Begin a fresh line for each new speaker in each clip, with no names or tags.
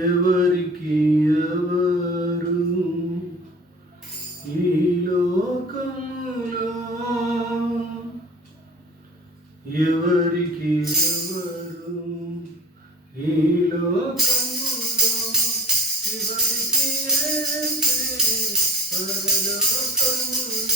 ఎవరికి ఎవరు ఈ లోకములో? ఎవరికి ఎవరు ఈ లోకములో? ఎవరికి పరలోకములో?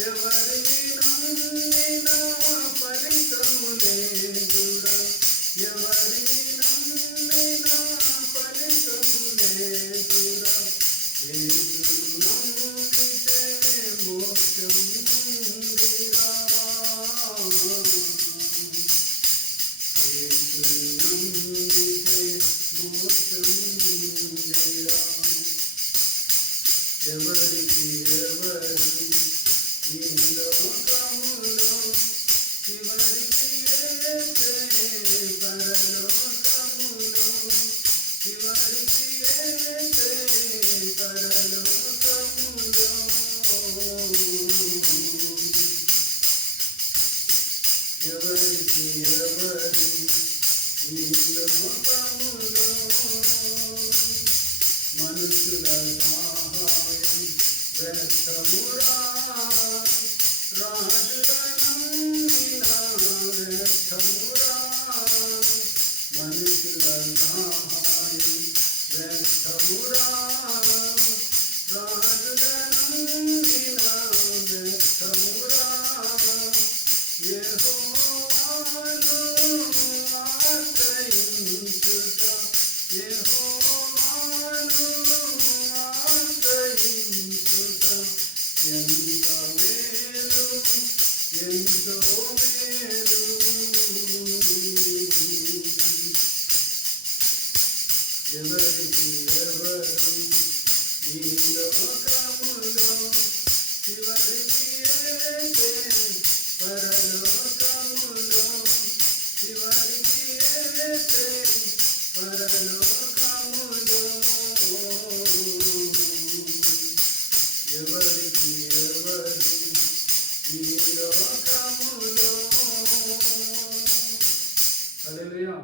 ఎవరిని నమ్మినా ఫలితం లేదురా. ఎవరిని ఎవరి మనుషుల సహాయం వ్యర్థమురా. రాయ ఎవరికి ఎవరు ఈ లోకములో చివరికి ఏతే పరలోకములో చివరికి ఏతే Hallelujah.